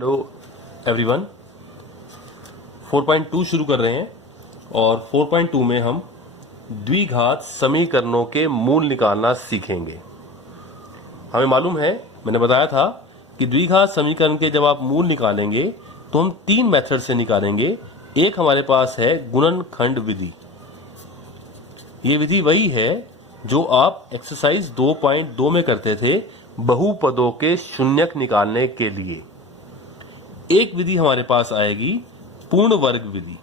Hello everyone, 4.2 शुरू कर रहे हैं और 4.2 में हम द्विघात समीकरणों के मूल निकालना सीखेंगे। हमें मालूम है, मैंने बताया था कि द्विघात समीकरण के जब आप मूल निकालेंगे तो हम तीन मेथड से निकालेंगे। एक हमारे पास है गुणनखंड विधि। ये विधि वही है जो आप एक्सरसाइज 2.2 में करते थे बहुपदों के शून्यक निकालने के लिए। एक विधि हमारे पास आएगी पूर्ण वर्ग विधि,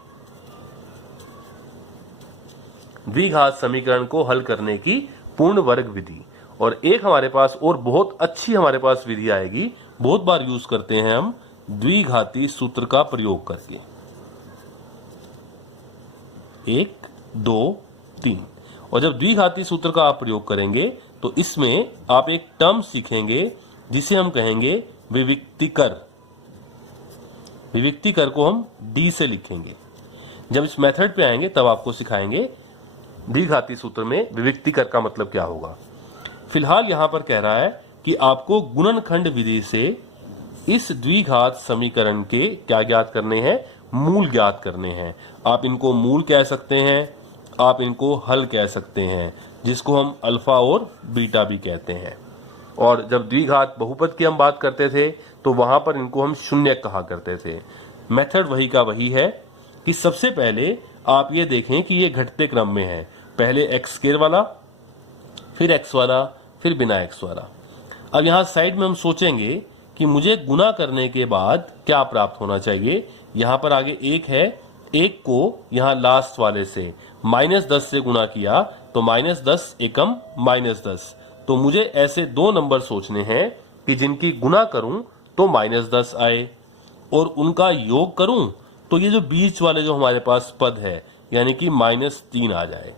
द्विघात समीकरण को हल करने की पूर्ण वर्ग विधि। और एक हमारे पास और बहुत अच्छी हमारे पास विधि आएगी, बहुत बार यूज करते हैं हम, द्विघाती सूत्र का प्रयोग करके। 1, 2, 3। और जब द्विघाती सूत्र का आप प्रयोग करेंगे तो इसमें आप एक टर्म सीखेंगे जिसे हम कहेंगे विविक्तिकर। विविक्तिकर को हम डी से लिखेंगे। जब इस मेथड पे आएंगे तब आपको सिखाएंगे द्विघाती सूत्र में विविक्तिकर का मतलब क्या होगा। फिलहाल यहां पर कह रहा है कि आपको गुणनखंड विधि से इस द्विघात समीकरण के क्या ज्ञात करने हैं, मूल ज्ञात करने हैं। आप इनको मूल कह सकते हैं, आप इनको हल कह सकते हैं, जिसको हम अल्फा और बीटा भी कहते हैं। और जब द्विघात बहुपद की हम बात करते थे तो वहां पर इनको हम शून्य कहा करते थे। मेथड वही का वही है कि सबसे पहले आप ये देखें कि ये घटते क्रम में है। पहले एक्स स्क्वायर वाला, फिर एक्स वाला, फिर बिना एक्स वाला। अब यहां साइड में हम सोचेंगे कि मुझे गुना करने के बाद क्या प्राप्त होना चाहिए। यहां पर आगे एक है, एक को यहां लास्ट वाले से -10 से गुना किया तो -10 एकम -10। तो मुझे ऐसे दो नंबर सोचने हैं कि जिनकी गुना करूं तो -10 आए और उनका योग करूं तो ये जो बीच वाले जो हमारे पास पद है यानी कि -3 आ जाए।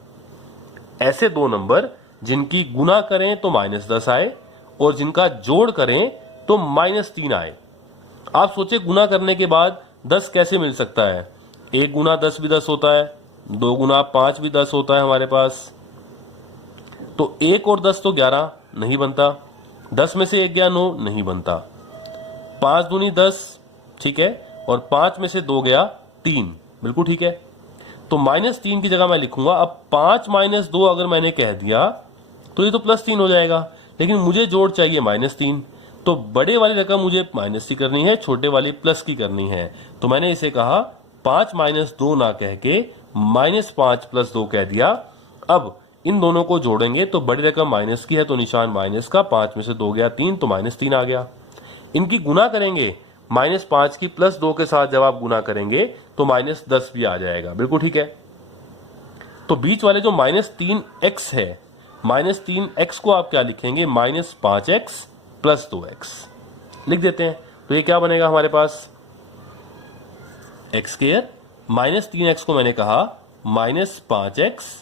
ऐसे दो नंबर जिनकी गुना करें तो -10 आए और जिनका जोड़ करें तो -3 आए। आप सोचे गुना करने के बाद 10 कैसे मिल सकता है। 1 गुना 10 भी 10 होता है, 2 गुना 5 भी 10 होता है हमारे पास। तो 1 और 10 तो 11 नहीं बनता, 10 में से 1 गया 9 नहीं बनता, 5 दूनी 10 ठीक है, और 5 में से 2 गया 3 बिल्कुल ठीक है। तो -3 की जगह मैं लिखूंगा, अब 5 - 2 अगर मैंने कह दिया तो ये तो +3 हो जाएगा, लेकिन मुझे जोड़ चाहिए -3। तो बड़े वाली रकम मुझे माइनस की करनी है, छोटे वाली प्लस की करनी है। तो मैंने इसे कहा 5 - 2 ना कह के -5 + 2 कह दिया। अब इन दोनों को जोड़ेंगे तो बड़ी रकम माइनस की है तो निशान माइनस का, 5 में से 2 गया 3 तो -3 आ गया। इनकी गुना करेंगे -5 की +2 के साथ जब आप गुना करेंगे तो -10 भी आ जाएगा बिल्कुल ठीक है। तो बीच वाले जो -3x है, -3x को आप क्या लिखेंगे, -5x + 2x लिख देते हैं। तो ये क्या बनेगा हमारे पास, x²। -3x को मैंने कहा -5x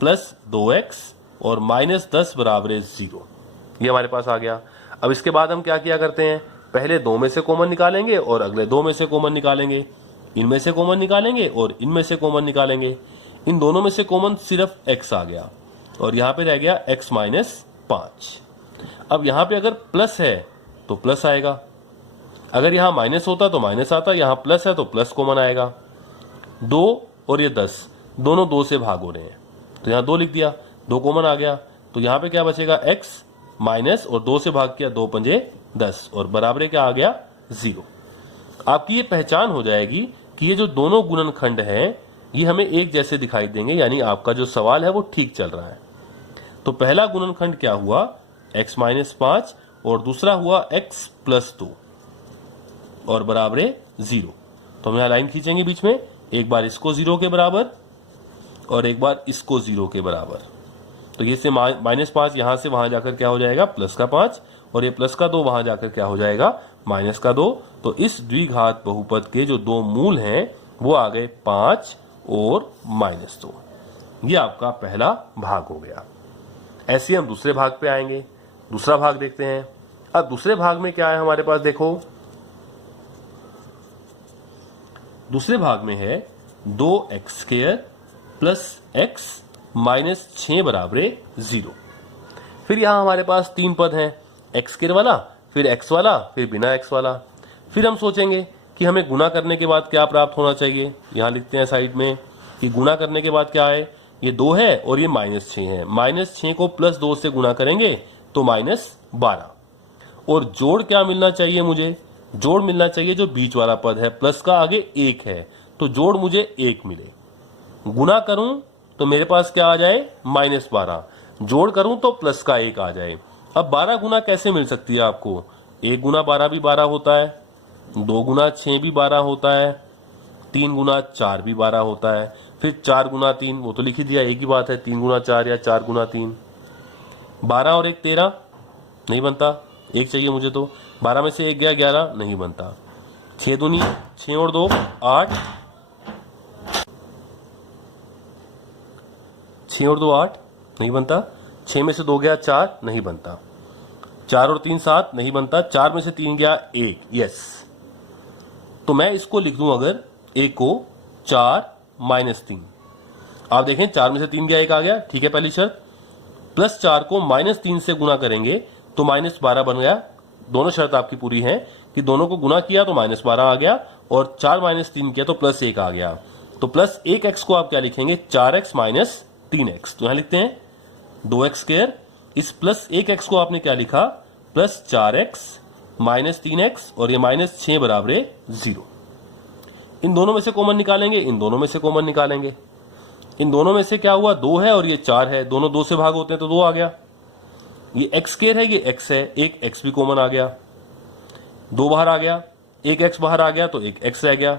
+ 2x और -10 = 0। ये हमारे पास आ गया। अब इसके बाद हम क्या किया करते हैं, पहले 2 में से कॉमन निकालेंगे और अगले 2 में से कॉमन निकालेंगे, इनमें से कॉमन निकालेंगे और इनमें से कॉमन निकालेंगे। इन दोनों में से कॉमन सिर्फ x आ गया और यहां पे रह गया x - 5। अब यहां पे अगर प्लस है तो प्लस आएगा, अगर यहां माइनस होता तो माइनस आता, यहां प्लस है तो प्लस कॉमन आएगा। 2 और ये 10 दोनों 2 से भाग हो रहे हैं तो यहां 2 लिख दिया, 2 कॉमन आ गया। तो यहां पे क्या बचेगा, x माइनस और 2 से भाग किया, 2 पंजे 10 और बराबर क्या आ गया, 0। आपकी ये पहचान हो जाएगी कि ये जो दोनों गुणनखंड हैं ये हमें एक जैसे दिखाई देंगे, यानी आपका जो सवाल है वो ठीक चल रहा है। तो पहला गुणनखंड क्या हुआ, x - 5 और दूसरा हुआ x + 2 और बराबर 0। तो हम यहां लाइन खींचेंगे बीच में, एक बार इसको 0 के बराबर और एक बार इसको 0 के बराबर। तो ये से -5 यहां से वहां जाकर क्या हो जाएगा, +5 और ये +2 वहां जाकर क्या हो जाएगा, -2। तो इस द्विघात बहुपद के जो दो मूल हैं वो आ गए 5 और -2। ये आपका पहला भाग हो गया। ऐसे हम दूसरे भाग पे आएंगे, दूसरा भाग देखते हैं। अब दूसरे भाग में क्या है हमारे पास, देखो दूसरे भाग में है 2x² + x - 6 = 0। फिर यहां हमारे पास 3 पद हैं, x² वाला, फिर x वाला, फिर बिना x वाला। फिर हम सोचेंगे कि हमें गुना करने के बाद क्या प्राप्त होना चाहिए। यहां लिखते हैं साइड में कि गुना करने के बाद क्या है, ये 2 है और ये -6 है। -6 को +2 से गुना करेंगे तो -12। और जोड़ क्या मिलना चाहिए मुझे, जोड़ मिलना चाहिए जो बीच वाला पद है, प्लस का आगे 1 है, तो जोड़ मुझे 1 मिले। गुना करूं तो मेरे पास क्या आ जाए, -12। जोड़ करूं तो प्लस का 1 आ जाए। अब 12 गुना कैसे मिल सकती है आपको, 1 गुना 12 भी 12 होता है, 2 गुना 6 भी 12 होता है, 3 गुना 4 भी 12 होता है, फिर 4 गुना 3, वो तो लिख ही दिया, एक ही बात है, 3 गुना 4 या 4 गुना 3। 12 और 1 13 नहीं बनता, 1 चाहिए मुझे, तो 12 में से 1 गया 11 नहीं बनता। 6 दूनी 6 और 2 8, 6 और 2 8 नहीं बनता। 6 में से 2 गया 4 नहीं बनता। 4 और 3 7 नहीं बनता। 4 में से 3 गया 1, यस। तो मैं इसको लिख दूं अगर 1 को 4 -3, आप देखें 4 में से 3 गया 1 आ गया, ठीक है पहली शर्त। +4 को -3 से गुना करेंगे तो -12 बन गया। दोनों शर्त आपकी पूरी है कि दोनों को गुना किया तो -12 आ गया, और 4 -3 किया तो +1 आ गया। तो +1x को आप क्या लिखेंगे, 4x - 3x। तो यहां लिखते हैं 2x²। इस +1x को आपने क्या लिखा, +4x - 3x, और ये -6 बराबर 0। इन दोनों में से कॉमन निकालेंगे, इन दोनों में से कॉमन निकालेंगे। इन दोनों में से क्या हुआ, 2 है और ये 4 है, दोनों 2 से भाग होते हैं तो 2 आ गया। ये x² है, ये x है, एक x भी कॉमन आ गया, 2 बाहर आ गया, एक x बाहर आ गया तो एक x रह गया,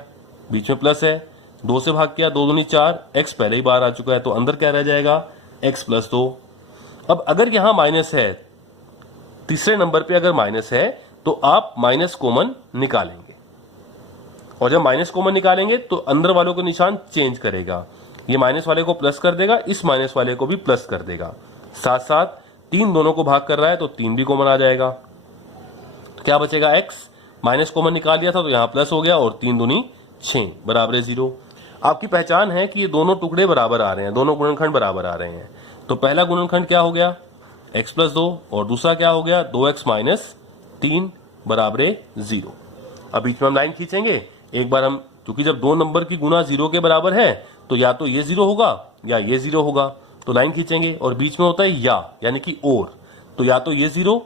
बीच में प्लस है, 2 से भाग किया, 2 दूनी 4, x पहले ही बाहर आ चुका है, तो अंदर क्या रह जाएगा, x + 2। अब अगर यहां माइनस है, तीसरे नंबर पे अगर माइनस है तो आप माइनस कॉमन निकालेंगे, और जब माइनस कॉमन निकालेंगे तो अंदर वालों को निशान चेंज करेगा, ये माइनस वाले को प्लस कर देगा, इस माइनस वाले को भी प्लस कर देगा। साथ साथ 3 दोनों को भाग कर रहा है तो 3 भी कॉमन आ जाएगा। तो क्या बचेगा, x। माइनस कॉमन निकाल लिया था तो यहां प्लस हो गया, और 3 दूनी 6 बराबर 0। आपकी पहचान है कि ये दोनों टुकड़े बराबर आ रहे हैं, दोनों गुणनखंड बराबर आ रहे हैं। तो पहला गुणनखंड क्या हो गया, x + 2, और दूसरा क्या हो गया, 2x - 3 बराबर 0। अब बीच में हम लाइन खींचेंगे एक बार हम, क्योंकि जब 2 नंबर की गुना 0 के बराबर है तो या तो ये 0 होगा या ये 0 होगा, तो लाइन खींचेंगे, और बीच में होता है या, यानी कि और, तो या तो ये 0,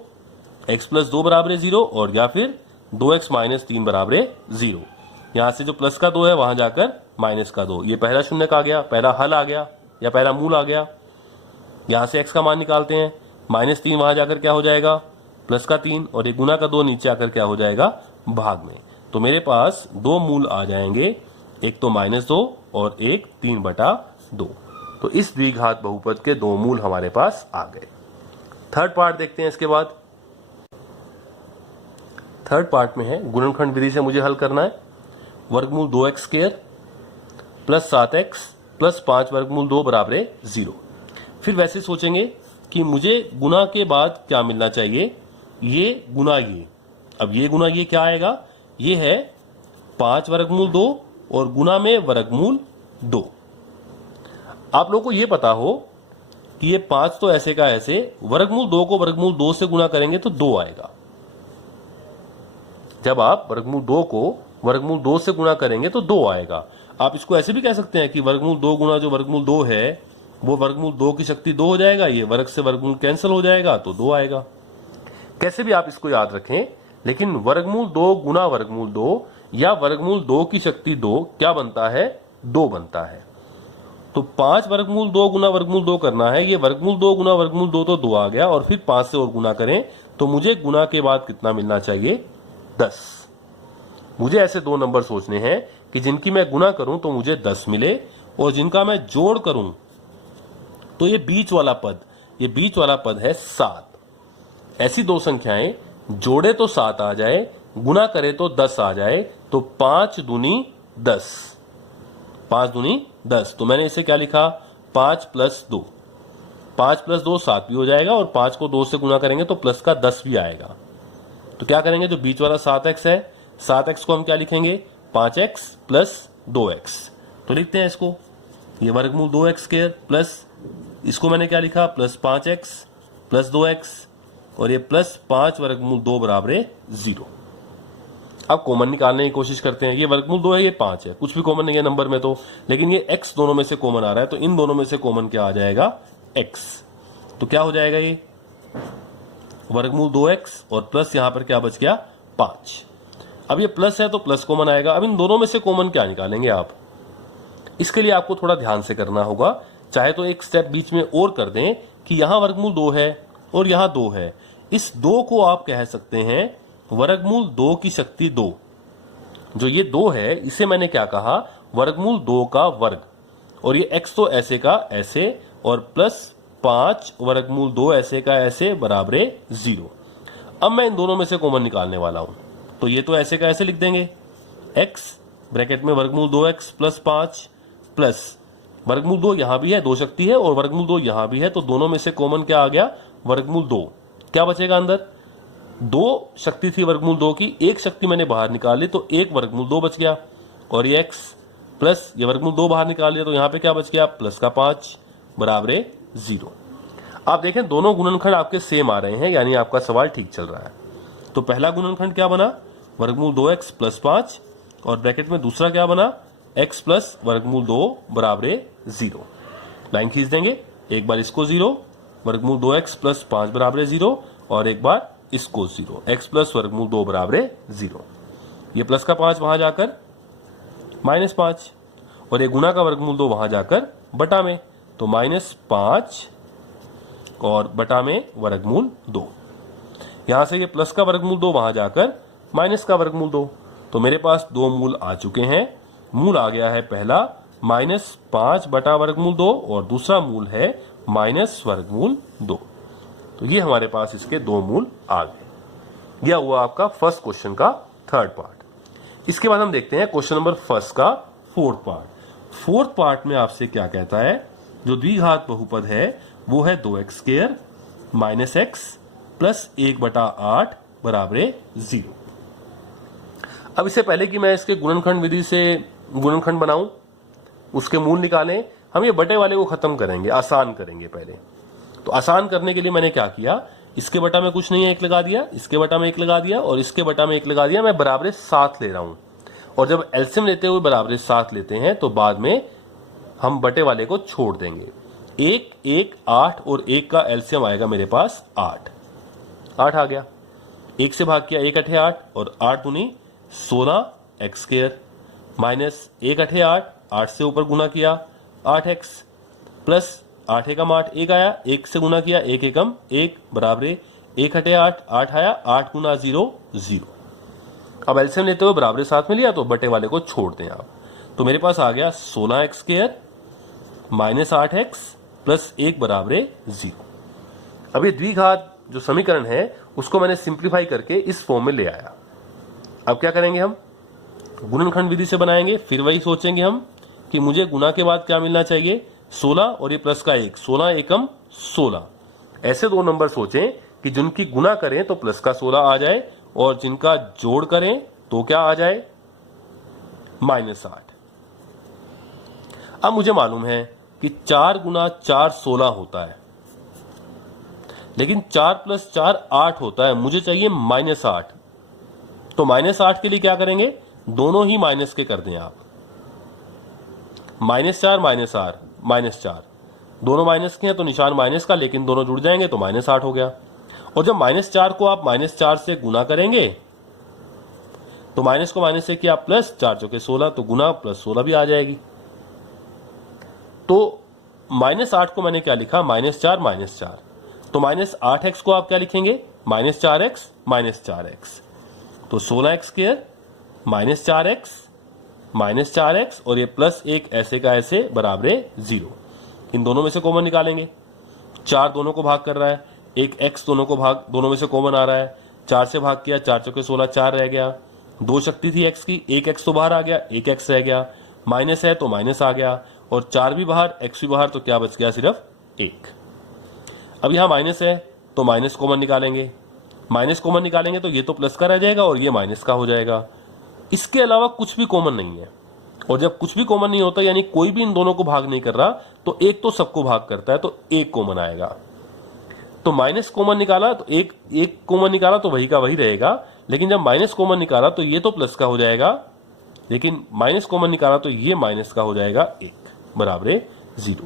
x + 2 बराबर 0, और या फिर 2x - 3 बराबर 0। यहां से जो प्लस का 2 है वहां जाकर माइनस का 2, ये पहला शून्यक आ गया, पहला हल आ गया या पहला मूल आ गया। यहां से x का मान निकालते हैं, -3 वहां जाकर क्या हो जाएगा, प्लस का 3, और ये गुना का 2 नीचे आकर क्या हो जाएगा, भाग में। तो मेरे पास 2 मूल आ जाएंगे, एक तो -2 और एक 3/2। तो इस द्विघात बहुपद के 2 मूल हमारे पास आ गए। थर्ड पार्ट देखते हैं इसके बाद। थर्ड पार्ट में है, गुणनखंड विधि से मुझे हल करना है। वर्गमूल 2x² + 7x + 5 वर्गमूल 2 बराबर 0। फिर वैसे सोचेंगे कि मुझे गुना के बाद क्या मिलना चाहिए, ये गुना ये। अब ये गुना ये क्या आएगा, ये है 5 वर्गमूल 2 और गुना में वर्गमूल 2। आप लोगों को ये पता हो कि ये 5 तो ऐसे का ऐसे, वर्गमूल 2 को वर्गमूल 2 से गुना करेंगे तो 2 आएगा। जब आप वर्गमूल 2 को वर्गमूल 2 से गुना करेंगे तो 2 आएगा। आप इसको ऐसे भी कह सकते हैं कि वर्गमूल 2 गुना जो वर्गमूल 2 है वो वर्गमूल 2 की शक्ति 2 हो जाएगा, ये वर्ग से वर्गमूल कैंसिल हो जाएगा तो 2 आएगा। कैसे भी आप इसको याद रखें, लेकिन वर्गमूल 2 गुना वर्गमूल 2 या वर्गमूल 2 की शक्ति 2 क्या बनता है, 2 बनता है। तो 5 वर्गमूल 2 गुना वर्गमूल 2 करना है, ये वर्गमूल 2 गुना वर्गमूल 2 तो 2 आ गया, और फिर 5 से और गुना करें तो मुझे गुना के बाद कितना मिलना चाहिए, 10। मुझे ऐसे 2 नंबर सोचने हैं कि जिनकी मैं गुना करूं तो मुझे 10 मिले, और जिनका मैं जोड़ करूं तो ये बीच वाला पद, ये बीच वाला पद है 7। ऐसी 2 संख्याएं जोड़े तो 7 आ जाए, गुना करे तो 10 आ जाए, तो 5 दूनी 10, 5 दूनी 10। तो मैंने इसे क्या लिखा, 5 + 2, 5 + 2 7 भी हो जाएगा, और 5 को 2 से गुना करेंगे तो प्लस का 10 भी आएगा। तो क्या करेंगे, जो बीच वाला 7x है, 7x को हम क्या लिखेंगे, 5x + 2x। तो लिखते हैं इसको, ये वर्गमूल 2x² प्लस, इसको मैंने क्या लिखा, +5x + 2x, और ये +5 वर्गमूल 2 बराबर 0। अब कॉमन निकालने की कोशिश करते हैं। ये वर्गमूल 2 है, ये 5 है, कुछ भी कॉमन नहीं है नंबर में तो, लेकिन ये x दोनों में से कॉमन आ रहा है, तो इन दोनों में से कॉमन क्या आ जाएगा, x। तो क्या हो जाएगा, ये वर्गमूल 2x और प्लस यहां पर क्या बच गया, 5। अब ये प्लस है तो प्लस कॉमन आएगा। अब इन दोनों में से कॉमन क्या निकालेंगे आप, इसके लिए आपको थोड़ा ध्यान से करना होगा। चाहे तो एक स्टेप बीच में और कर दें कि यहां वर्गमूल 2 है और यहां 2 है, इस 2 को आप कह सकते हैं वर्गमूल 2 की शक्ति 2। जो ये 2 है इसे मैंने क्या कहा, वर्गमूल 2 का वर्ग, और ये x तो ऐसे का ऐसे, और प्लस 5 वर्गमूल 2 ऐसे का ऐसे बराबर 0। अब मैं इन दोनों में से कॉमन निकालने वाला हूं, तो ये तो ऐसे का ऐसे लिख देंगे, x ब्रैकेट में वर्गमूल 2x प्लस 5 प्लस वर्गमूल 2 यहां भी है, 2 शक्ति है, और वर्गमूल 2 यहां भी है, तो दोनों में से कॉमन क्या आ गया, वर्गमूल 2। क्या बचेगा अंदर, 2 शक्ति थी वर्गमूल 2 की, एक शक्ति मैंने बाहर निकाल ली तो एक वर्गमूल 2 बच गया, और ये x प्लस ये वर्गमूल 2 बाहर निकाल लिया तो यहां पे क्या बच गया, प्लस का 5 बराबर 0। आप देखें दोनों गुणनखंड आपके सेम आ रहे हैं, यानी आपका सवाल ठीक चल रहा है। तो पहला गुणनखंड क्या बना, वर्गमूल 2x प्लस 5, और ब्रैकेट में दूसरा क्या बना, x प्लस वर्गमूल 2 बराबर 0। लाइन खींच देंगे, एक बार इसको 0, वर्गमूल 2x प्लस 5 बराबर 0, और एक बार इसको 0, x प्लस वर्गमूल 2 बराबर 0। ये प्लस का 5 वहां जाकर -5, और ये गुणा का वर्गमूल 2 वहां जाकर बटा में, तो -5 और बटा में वर्गमूल 2। यहां से ये प्लस का वर्गमूल 2 वहां जाकर माइनस का वर्गमूल 2, तो मेरे पास 2 मूल आ चुके हैं। मूल आ गया है पहला -5 बटा वर्गमूल 2, और दूसरा मूल है माइनस वर्गमूल 2। तो ये हमारे पास इसके 2 मूल आ गए। यह हुआ आपका फर्स्ट क्वेश्चन का थर्ड पार्ट। इसके बाद हम देखते हैं क्वेश्चन नंबर फर्स्ट का फोर्थ पार्ट। फोर्थ पार्ट में आपसे क्या कहता है, जो द्विघात बहुपद है वो है 2x square minus x plus 1/8 बराबर 0। अब इससे पहले कि मैं इसके गुणनखंड विधि से गुणनखंड बनाऊं, उसके मूल निकालें, हम ये बटे वाले को खत्म करेंगे, आसान करेंगे पहले। तो आसान करने के लिए मैंने क्या किया, इसके बटा में कुछ नहीं है 1 लगा दिया, इसके बटा में 1 लगा दिया, और इसके बटा में 1 लगा दिया। मैं बराबर 7 ले रहा हूं, और जब एलसीएम लेते हुए बराबर 7 लेते हैं तो बाद में हम बटे वाले को छोड़ देंगे। 1 1 8 और 1 का एलसीएम आएगा मेरे पास 8 आ गया। 1 से भाग किया 1 8 8, और 8 दूनी 16 x स्क्वायर माइनस 1 8 8, 8 से ऊपर गुना किया 8x प्लस 8 एकम 8, 1 आया, 1 से गुना किया 1 एकम 1 बराबर 1 8 8, 8 आया, 8 गुना 0 0। अब एलसीएम लेते हुए बराबर 7 में लिया तो बटे वाले को छोड़ दें आप, तो मेरे पास आ गया 16x square minus 8x plus 1 बराबर 0। अब ये द्विघात जो समीकरण है उसको मैंने सिंप्लीफाई करके इस फॉर्म में ले आया। अब क्या करेंगे, हम गुणनखंड विधि से बनाएंगे। फिर वही सोचेंगे हम कि मुझे गुना के बाद क्या मिलना चाहिए, 16 और ये प्लस का 1, 16 एकम 16। ऐसे 2 नंबर सोचें कि जिनकी गुना करें तो प्लस का 16 आ जाए, और जिनका जोड़ करें तो क्या आ जाए, -8। अब मुझे मालूम है कि 4 गुना 4 16 होता है, लेकिन 4 प्लस 4 8 होता है। मुझे चाहिए -8, तो -8 के लिए क्या करेंगे, दोनों ही माइनस के कर दें आप, -4 -4 दोनों माइनस के हैं तो निशान माइनस का, लेकिन दोनों जुड़ जाएंगे तो -8 हो गया। और जब -4 को आप -4 से गुना करेंगे तो माइनस को माइनस से किया प्लस 4 चौके 16, तो गुना प्लस 16 भी आ जाएगी। तो -8 को मैंने क्या लिखा, -4 तो -8x को आप क्या लिखेंगे, -4x -4x, तो 16x स्क्वायर -4x और ये प्लस 1 ऐसे का ऐसे बराबर 0। इन दोनों में से कॉमन निकालेंगे। 4 दोनों को भाग कर रहा है, एक x दोनों को भाग, दोनों में से कॉमन आ रहा है। 4 से भाग किया, 4 चौके 16, 4 रह गया। 2 शक्ति थी x की, एक x तो बाहर आ गया, एक x रह गया। माइनस है तो माइनस आ गया, और 4 भी बाहर, x भी बाहर, तो क्या बच गया, सिर्फ 1। अब यहाँ माइनस है तो माइनस कॉमन निकालेंगे। माइनस कॉमन निकालेंगे तो ये तो प्लस का रह जाएगा और ये माइनस का हो जाएगा। इसके अलावा कुछ भी कॉमन नहीं है, और जब कुछ भी कॉमन नहीं होता यानी कोई भी इन दोनों को भाग नहीं कर रहा, तो एक तो सबको भाग करता है, तो एक कॉमन आएगा। तो माइनस कॉमन निकाला तो एक कॉमन निकाला तो वही का वही रहेगा, लेकिन जब माइनस कॉमन निकाला तो ये तो प्लस का हो जाएगा, लेकिन माइनस कॉमन निकाला तो ये माइनस का हो जाएगा 1 बराबर 0।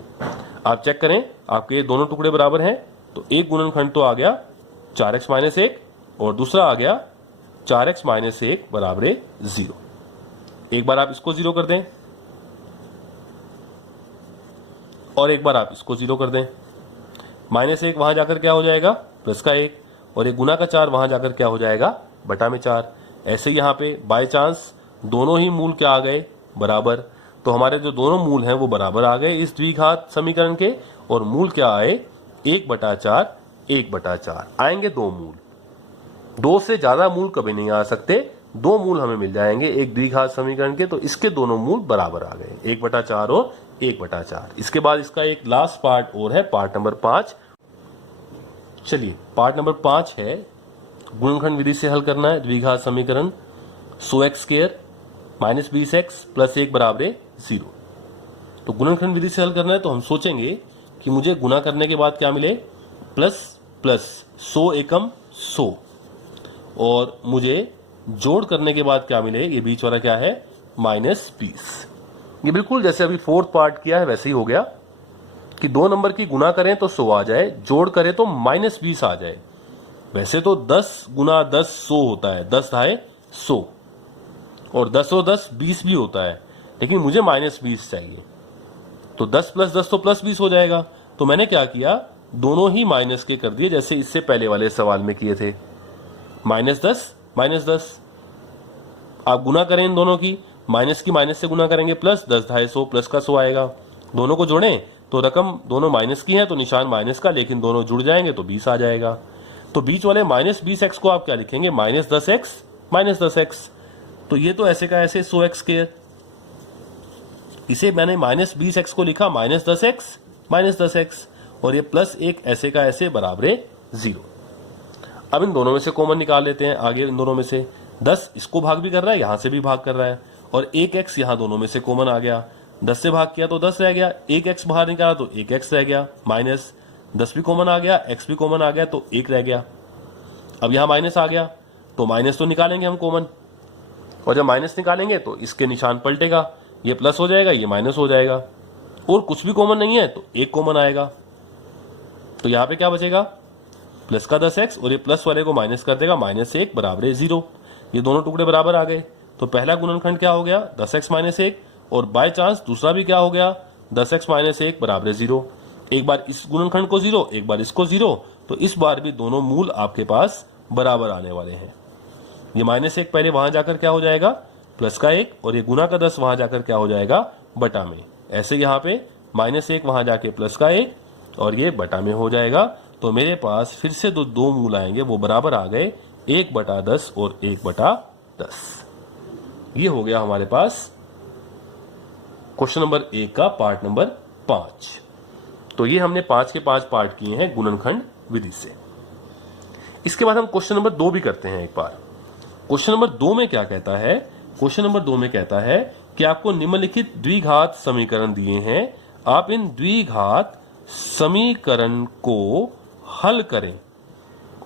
आप चेक करें आपके ये दोनों टुकड़े बराबर हैं, तो एक गुणनखंड तो आ गया 4x माइनस 1 और दूसरा आ गया 4x माइनस 1 बराबर 0। एक बार आप इसको 0 कर दें और एक बार आप इसको 0 कर दें। माइनस 1 वहां जाकर क्या हो जाएगा, प्लस का 1, और एक गुना का 4 वहां जाकर क्या हो जाएगा, बटा में 4। ऐसे यहाँ पे बाय चांस दोनों ही मूल क्या आ गए, बराबर। तो हमारे जो दोनों मूल हैं वो बराबर आ गए इस द्विघात समीकरण के, और मूल क्या आए, 1/4 1/4 आएंगे। दो मूल, दो से ज्यादा मूल कभी नहीं आ सकते, दो मूल हमें मिल जाएंगे एक द्विघात समीकरण के, तो इसके दोनों मूल बराबर आ गए 1/4 और 1/4। इसके बाद इसका एक लास्ट पार्ट और है, पार्ट नंबर 5। चलिए पार्ट नंबर 5 है, गुणनखंड विधि से हल करना है द्विघात समीकरण 100x² माइनस 20x प्लस 1 बराबर 0। तो गुणनखंड विधि से हल करना है तो हम सोचेंगे कि मुझे गुना करने के बाद क्या मिले, प्लस प्लस 100 एकम 100, और मुझे जोड़ करने के बाद क्या मिले, ये बीच वाला क्या है, माइनस 20। ये बिल्कुल जैसे अभी फोर्थ पार्ट किया है वैसे ही हो गया कि दो नंबर की गुना करें तो 100 आ जाए, जोड़ करें तो माइनस 20 आ जाए। वैसे तो 10 गुना 10 100 होता है, 10 ढाई 100, और 10 और 10 20 भी होता है, लेकिन मुझे माइनस 20 चाहिए। तो 10 प्लस 10 तो प्लस 20 हो जाएगा। तो मैंने क्या किया, दोनों ही माइनस के कर दिए, जैसे इससे पहले वाले सवाल में किए थे, माइनस 10 माइनस 10। आप गुना करें इन दोनों की माइनस से गुना करेंगे, प्लस 10 ढाई 100 प्लस का 100 आएगा। दोनों को जोड़ें तो रकम दोनों माइनस की है तो निशान माइनस का, लेकिन दोनों जुड़ जाएंगे तो 20 आ जाएगा। तो बीच वाले माइनस 20x को आप क्या लिखेंगे, माइनस 10x माइनस 10x। तो ये तो ऐसे का ऐसे 100x², इसे मैंने माइनस 20x को लिखा माइनस 10x माइनस 10x, और ये प्लस 1 ऐसे का ऐसे बराबर 0। अब इन दोनों में से कॉमन निकाल लेते हैं। आगे इन दोनों में से 10 इसको भाग भी कर रहा है, यहां से भी भाग कर रहा है, और 1x यहां दोनों में से कॉमन आ गया। 10 से भाग किया तो 10 रह गया, 1x बाहर निकाला तो 1x रह गया, माइनस 10 भी कॉमन आ गया, x भी कॉमन आ गया तो 1 रह गया। अब यहां माइनस आ गया तो माइनस तो निकालेंगे हम कॉमन, और जब माइनस निकालेंगे तो इसके निशान पलटेगा, ये प्लस हो जाएगा, ये माइनस हो जाएगा, और कुछ भी कॉमन नहीं है तो 1 कॉमन आएगा। तो यहां पे क्या बचेगा, प्लस का 10x, और ये प्लस वाले को माइनस कर देगा, माइनस 1 बराबर 0। ये दोनों टुकड़े बराबर आ गए। तो पहला गुणनखंड क्या हो गया, 10x माइनस 1, और बाय चांस दूसरा भी क्या हो गया, 10x माइनस 1 बराबर 0। एक बार इस गुणनखंड को 0, एक बार इसको 0, तो इस बार भी दोनों मूल आपके पास बराबर आने वाले हैं। ये माइनस 1 पहले वहां जाकर क्या हो जाएगा, प्लस का 1, और ये गुना का 10 वहां जाकर क्या हो जाएगा, बटा में। ऐसे यहाँ पे माइनस 1 वहां जाके प्लस का 1, और ये बटा में हो जाएगा। तो मेरे पास फिर से दो मूल आएंगे, वो बराबर आ गए 1/10 और 1/10। ये हो गया हमारे पास क्वेश्चन नंबर 1 का पार्ट नंबर 5। तो ये हमने 5 के 5 पार्ट किए हैं गुणनखंड विधि से। इसके बाद हम क्वेश्चन नंबर 2 भी करते हैं एक बार। क्वेश्चन नंबर 2 में क्या कहता है, क्वेश्चन नंबर 2 में कहता है कि आपको निम्नलिखित द्विघात समीकरण दिए हैं, आप इन द्विघात समीकरण को हल करें,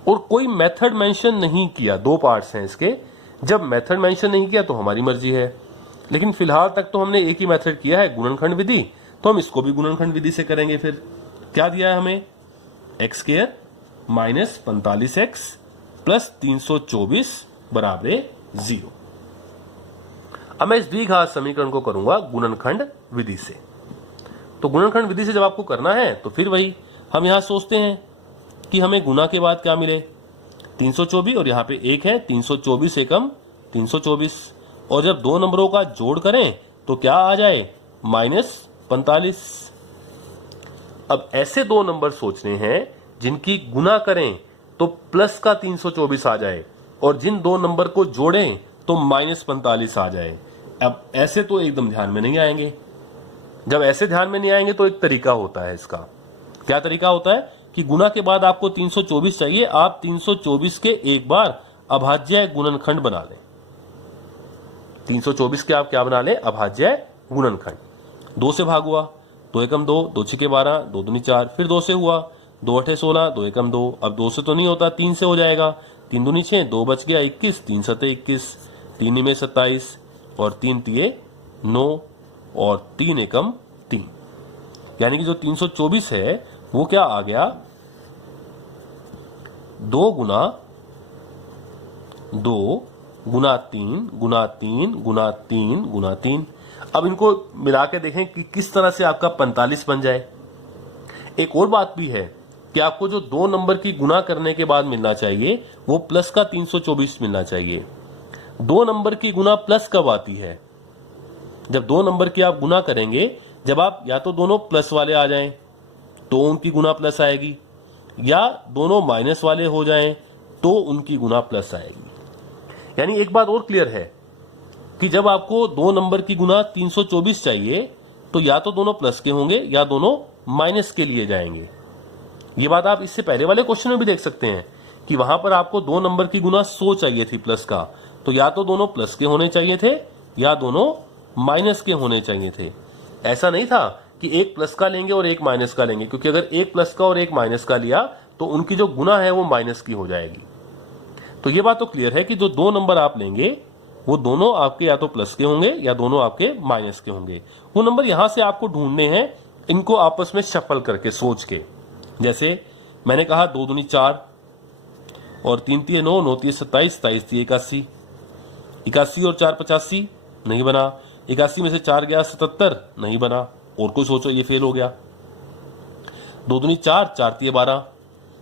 और कोई मेथड मेंशन नहीं किया। दो पार्ट्स हैं इसके, जब मेथड मेंशन नहीं किया तो हमारी मर्जी है, लेकिन फिलहाल तक तो हमने एक ही मेथड किया है, गुणनखंड विधि, तो हम इसको भी गुणनखंड विधि से करेंगे। फिर क्या दिया है हमें, x² माइनस 45x प्लस 324 बराबर 0। अब मैं इस द्विघात समीकरण को करूंगा गुणनखंड विधि से। तो गुणनखंड विधि से जब आपको करना है तो फिर वही हम यहां सोचते हैं कि हमें गुना के बाद क्या मिले, 324, और यहाँ पे 1 है, 324 एकम 324, और जब दो नंबरों का जोड़ करें तो क्या आ जाए, माइनस 45। अब ऐसे दो नंबर सोचने हैं जिनकी गुना करें तो प्लस का 324 आ जाए, और जिन दो नंबर को जोड़ें तो माइनस 45 आ जाए। अब ऐसे तो एकदम ध्यान में नहीं आएंगे। जब ऐसे ध्यान में नहीं आएंगे तो एक तरीका होता है इसका। क्या तरीका होता है कि गुना के बाद आपको 324 चाहिए, आप 324 के एक बार अभाज्य गुणनखंड बना लें। 324 के आप क्या बना लें, अभाज्य गुणनखंड। 2 से भाग हुआ, 2 एकम 2, 2 छिके 12, 2 दूनी 4, फिर 2 से हुआ, 2 अठे 16, 2 एकम 2। अब 2 से तो नहीं होता, 3 से हो जाएगा, 3 दूनी 6, 2 बच गया 21, 3 सते 21, 3 में 27 और 3 तिये 9 और 3 एकम 3, यानी कि जो 324 है वो क्या आ गया, 2 गुना 2 गुना 3 गुना 3 गुना 3 गुना 3। अब इनको मिला के देखें कि किस तरह से आपका 45 बन जाए। एक और बात भी है कि आपको जो 2 नंबर की गुना करने के बाद मिलना चाहिए वो प्लस का 324 मिलना चाहिए। 2 नंबर की गुना प्लस कब आती है, जब 2 नंबर की आप गुना करेंगे, जब आप या तो दोनों प्लस वाले आ जाएं तो उनकी गुना प्लस आएगी, या दोनों माइनस वाले हो जाएं तो उनकी गुना प्लस आएगी। यानी एक बात और क्लियर है कि जब आपको 2 नंबर की गुना 324 चाहिए तो या तो दोनों प्लस के होंगे या दोनों माइनस के लिए जाएंगे। ये बात आप इससे पहले वाले क्वेश्चन में भी देख सकते हैं कि वहां पर आपको 2 नंबर की गुना 100 चाहिए थी प्लस का, तो या तो दोनों प्लस के होने चाहिए थे या दोनों माइनस के होने चाहिए थे। ऐसा नहीं था कि एक प्लस का लेंगे और एक माइनस का लेंगे, क्योंकि अगर एक प्लस का और एक माइनस का लिया तो उनकी जो गुना है वो माइनस की हो जाएगी। तो ये बात तो क्लियर है कि जो 2 नंबर आप लेंगे वो दोनों आपके या तो प्लस के होंगे या दोनों आपके माइनस के होंगे। वो नंबर यहां से आपको ढूंढने हैं, इनको आपस में शफल करके सोच के। जैसे मैंने कहा 2 दूनी 4 और 3 तिये 9, 9 तिये 27, 27 तिये 81, 81 और 4 85 नहीं बना, 81 में से 4 गया 77 नहीं बना, और कोई सोचो ये फेल हो गया। 2 दूनी 4, 4 तिये 12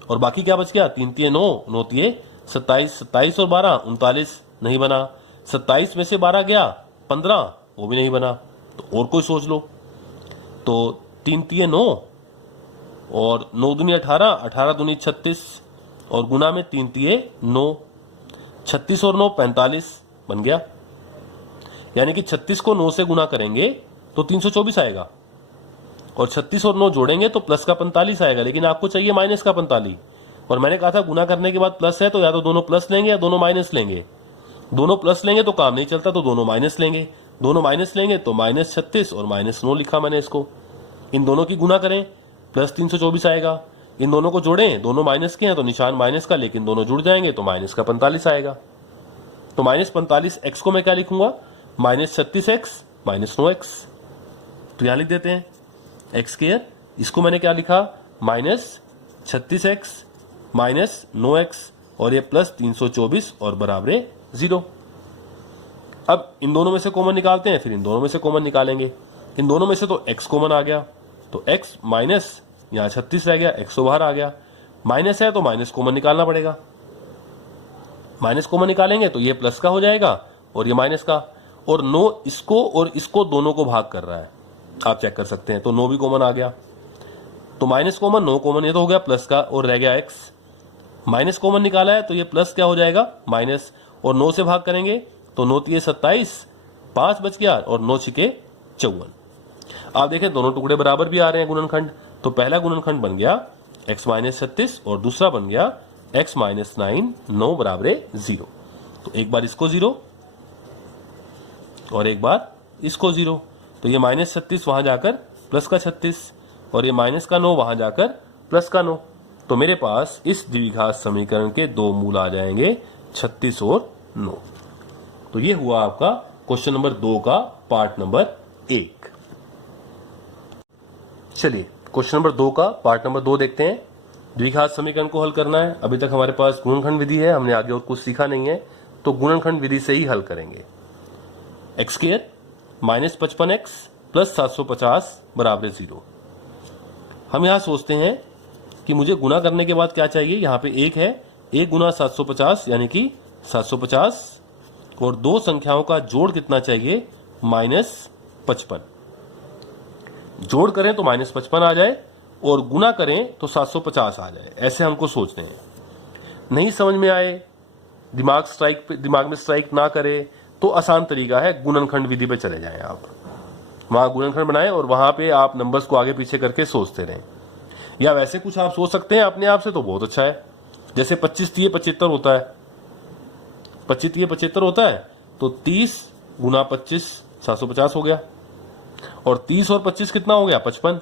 और बाकी क्या बच गया, 3 तिये 9, 9 तिये 27, 27 और 12 39 नहीं बना, 27 में से 12 गया 15, वो भी नहीं बना, तो और कोई सोच लो। तो 3 तिये 9 और 9 दूनी 18, 18 दूनी 36 और गुना में 3 तिये 9, 36 और 9 45 बन गया। यानी कि 36 को 9 से गुना करेंगे तो 324 आएगा, और 36 और 9 जोड़ेंगे तो प्लस का 45 आएगा, लेकिन आपको चाहिए माइनस का 45। और मैंने कहा था गुना करने के बाद प्लस है तो या तो दोनों प्लस लेंगे या दोनों माइनस लेंगे। दोनों प्लस लेंगे तो काम नहीं चलता, तो दोनों माइनस लेंगे। दोनों माइनस लेंगे तो माइनस 36 और माइनस 9 लिखा मैंने इसको। इन दोनों की गुना करें प्लस 324 आएगा, इन दोनों को जोड़ें, दोनों माइनस के हैं तो निशान माइनस का, लेकिन दोनों जुड़ जाएंगे तो माइनस का 45 आएगा। तो माइनस 45 एक्स को मैं क्या लिखूंगा, माइनस 36x माइनस 9x। तो यहां लिख देते हैं एक्स स्क्वायर, इसको मैंने क्या लिखा, माइनस 36x माइनस 9x, और ये प्लस 324 और बराबर 0। अब इन दोनों में से कॉमन निकालते हैं, फिर इन दोनों में से कॉमन निकालेंगे। इन दोनों में से तो x कॉमन आ गया, तो x माइनस यहां 36 रह गया, x तो बाहर आ गया, माइनस है तो माइनस कॉमन निकालना पड़ेगा। माइनस कॉमन निकालेंगे तो ये प्लस का हो जाएगा और ये माइनस का, और 9 इसको और इसको दोनों को भाग कर रहा है, आप चेक कर सकते हैं। तो 9 भी कॉमन आ गया, तो माइनस कॉमन 9 कॉमन, ये तो हो गया प्लस का, और रह गया x। माइनस कॉमन निकाला है तो ये प्लस क्या हो जाएगा, माइनस, और 9 से भाग करेंगे तो 9 तिये 27, 5 बच गया, और 9 छिके 54। आप देखें दोनों टुकड़े बराबर भी आ रहे हैं गुणनखंड। तो पहला गुणनखंड बन गया x माइनस 36 और दूसरा बन गया x माइनस 9, 9 बराबर 0। तो एक बार इसको 0 और एक बार इसको 0, तो ये माइनस 36 वहां जाकर प्लस का 36, और ये माइनस का 9 वहां जाकर प्लस का 9। तो मेरे पास इस द्विघात समीकरण के 2 मूल आ जाएंगे 36 और 9। तो ये हुआ आपका क्वेश्चन नंबर 2 का पार्ट नंबर 1। चलिए क्वेश्चन नंबर 2 का पार्ट नंबर 2 देखते हैं। द्विघात समीकरण को हल करना है। अभी तक हमारे पास गुणनखंड विधि है, हमने आगे और कुछ सीखा नहीं है, तो गुणनखंड विधि से ही हल करेंगे। X square minus 55x plus 750 बराबर 0। हम यहां सोचते हैं कि मुझे गुना करने के बाद क्या चाहिए, यहां पे 1 है, 1 गुना 750 यानी कि 750, और 2 संख्याओं का जोड़ कितना चाहिए, माइनस 55। जोड़ करें तो माइनस 55 आ जाए और गुना करें तो 750 आ जाए, ऐसे हमको सोचते हैं। नहीं समझ में आए, दिमाग में स्ट्राइक ना करे, तो आसान तरीका है गुणनखंड विधि पे चले जाएं। आप वहां गुणनखंड बनाएं और वहां पे आप नंबर्स को आगे पीछे करके सोचते रहें, या वैसे कुछ आप सोच सकते हैं अपने आप से, तो बहुत अच्छा है। जैसे 25 तिये 75 होता है, 25 तिये 75 होता है, तो 30 गुना 25 750 हो गया, और 30 और 25 कितना हो गया, 55।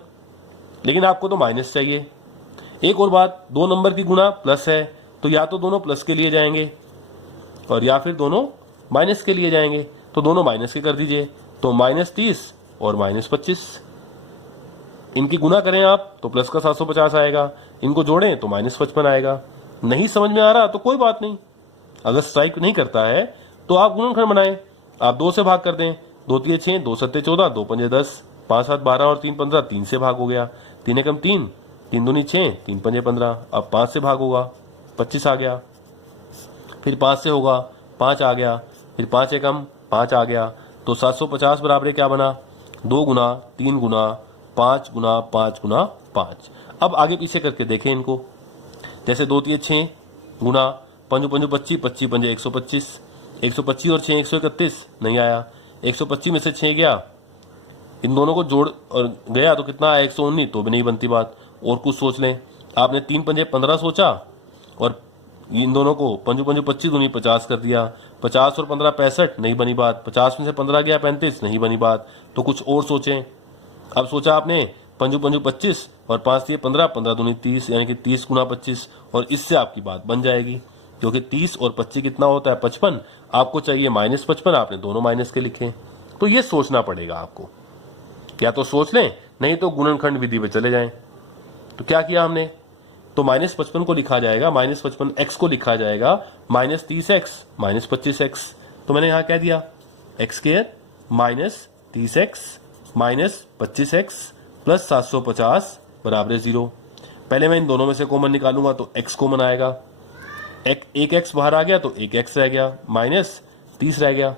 लेकिन आपको तो माइनस चाहिए। एक और बात, 2 नंबर की गुना प्लस है तो या तो दोनों प्लस के लिए जाएंगे और या फिर दोनों माइनस के लिए जाएंगे। तो दोनों माइनस के कर दीजिए, तो -30 और -25। इनकी गुना करें आप तो प्लस का 750 आएगा, इनको जोड़ें तो -55 आएगा। नहीं समझ में आ रहा तो कोई बात नहीं, अगर स्ट्राइक नहीं करता है तो आप गुणनखंड बनाएं। आप 2 से भाग कर दें, 2 3 6, 2 7 14, 2 5 10, 5 7 12 और 3 15, 3 से भाग हो गया, 3 एकम 3, 3 दूनी 6, 3 5 15। अब 5 से भाग होगा, 25 आ गया, फिर 5 से होगा, 5 आ गया, फिर 5 एकम 5 आ गया। तो 750 बराबर क्या बना, 2 गुना 3 गुना 5 गुना 5 गुना 5। अब आगे पीछे करके देखें इनको, जैसे 2 3 6 गुना 5 5 25, 25 5 125, 125 और 6 131 नहीं आया, 125 में से 6 गया, इन दोनों को जोड़ और गया तो कितना आया 119, तो भी नहीं बनती बात। और कुछ सोच लें, आपने 3 5 15 सोचा और इन दोनों को 5 5 25 दूनी 50 कर दिया, 50 और 15 65, नहीं बनी बात। 50 में से 15 गया 35, नहीं बनी बात। तो कुछ और सोचें। अब सोचा आपने 5 5 25 और 5 3 15, 15 दूनी 30, यानी कि 30 गुना 25, और इससे आपकी बात बन जाएगी, क्योंकि 30 और 25 कितना होता है 55। आपको चाहिए -55, आपने दोनों माइनस के लिखे। तो ये सोचना पड़ेगा आपको, या तो सोच लें, नहीं तो गुणनखंड विधि पे चले जाएं। तो क्या किया हमने, तो -55 को लिखा जाएगा, -55x को लिखा जाएगा -30x -25x। तो मैंने यहां क्या दिया, x² -30x -25x प्लस 750 बराबर 0। पहले मैं इन दोनों में से कॉमन निकालूंगा तो x कॉमन आएगा, एक x बाहर आ गया तो एक x रह गया, -30 रह गया,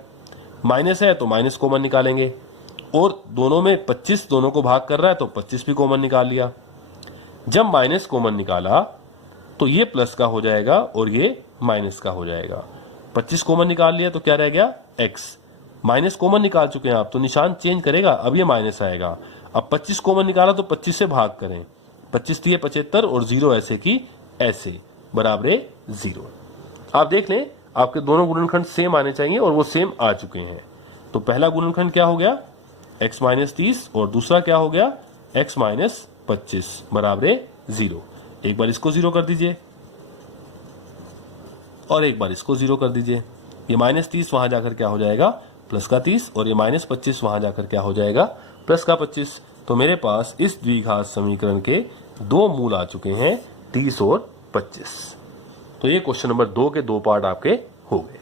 माइनस है तो माइनस कॉमन निकालेंगे, और दोनों में 25 दोनों को भाग कर रहा है तो 25 भी कॉमन निकाल लिया। जब माइनस कॉमन निकाला तो ये प्लस का हो जाएगा और ये माइनस का हो जाएगा। 25 कॉमन निकाल लिया तो क्या रह गया, x। माइनस कॉमन निकाल चुके हैं आप तो निशान चेंज करेगा, अब ये माइनस आएगा। अब 25 कॉमन निकाला तो 25 से भाग करें, 25 दिए 75 और 0 ऐसे की ऐसे बराबर 0। आप देख लें, आपके दोनों गुणनखंड सेम आने चाहिए और वो सेम आ चुके हैं। तो पहला गुणनखंड क्या हो गया, x -30, और दूसरा क्या हो गया, x -25 बराबर 0। एक बार इसको 0 कर दीजिए और एक बार इसको 0 कर दीजिए। ये -30 वहां जाकर क्या हो जाएगा, प्लस का 30, और ये -25 वहां जाकर क्या हो जाएगा, प्लस का 25। तो मेरे पास इस द्विघात समीकरण के 2 मूल आ चुके हैं, 30 और 25। तो ये क्वेश्चन नंबर 2 के 2 पार्ट आपके हो गए।